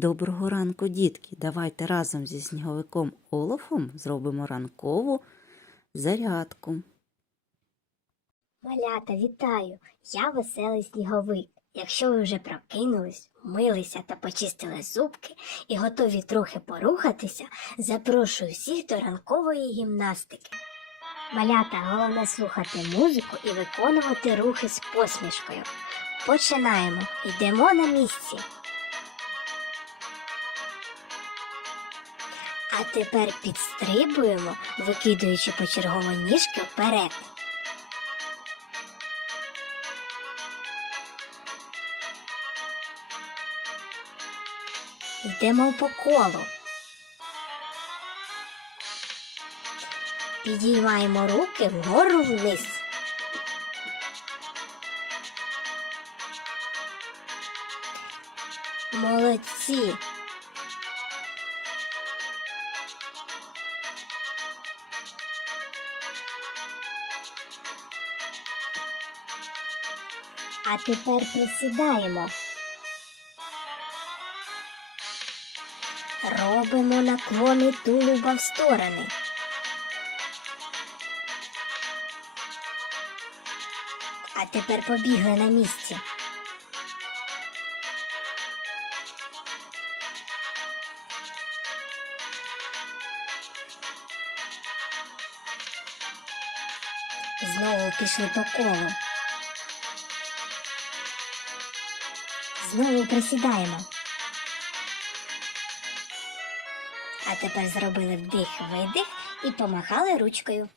Доброго ранку, дітки! Давайте разом зі сніговиком Олафом зробимо ранкову зарядку. Малята, вітаю! Я веселий сніговик. Якщо ви вже прокинулись, милися та почистили зубки і готові трохи порухатися, запрошую всіх до ранкової гімнастики. Малята, головне слухати музику і виконувати рухи з посмішкою. Починаємо. Йдемо на місці. А тепер підстрибуємо, викидуючи почергово ніжки вперед. Йдемо по колу. Підіймаємо руки вгору вниз. Молодці. А тепер присідаємо. Робимо наклони тулуба в сторони. А тепер побігли на місці. Знову пішли по колу. Знову присідаємо. А тепер зробили вдих-видих і помахали ручкою.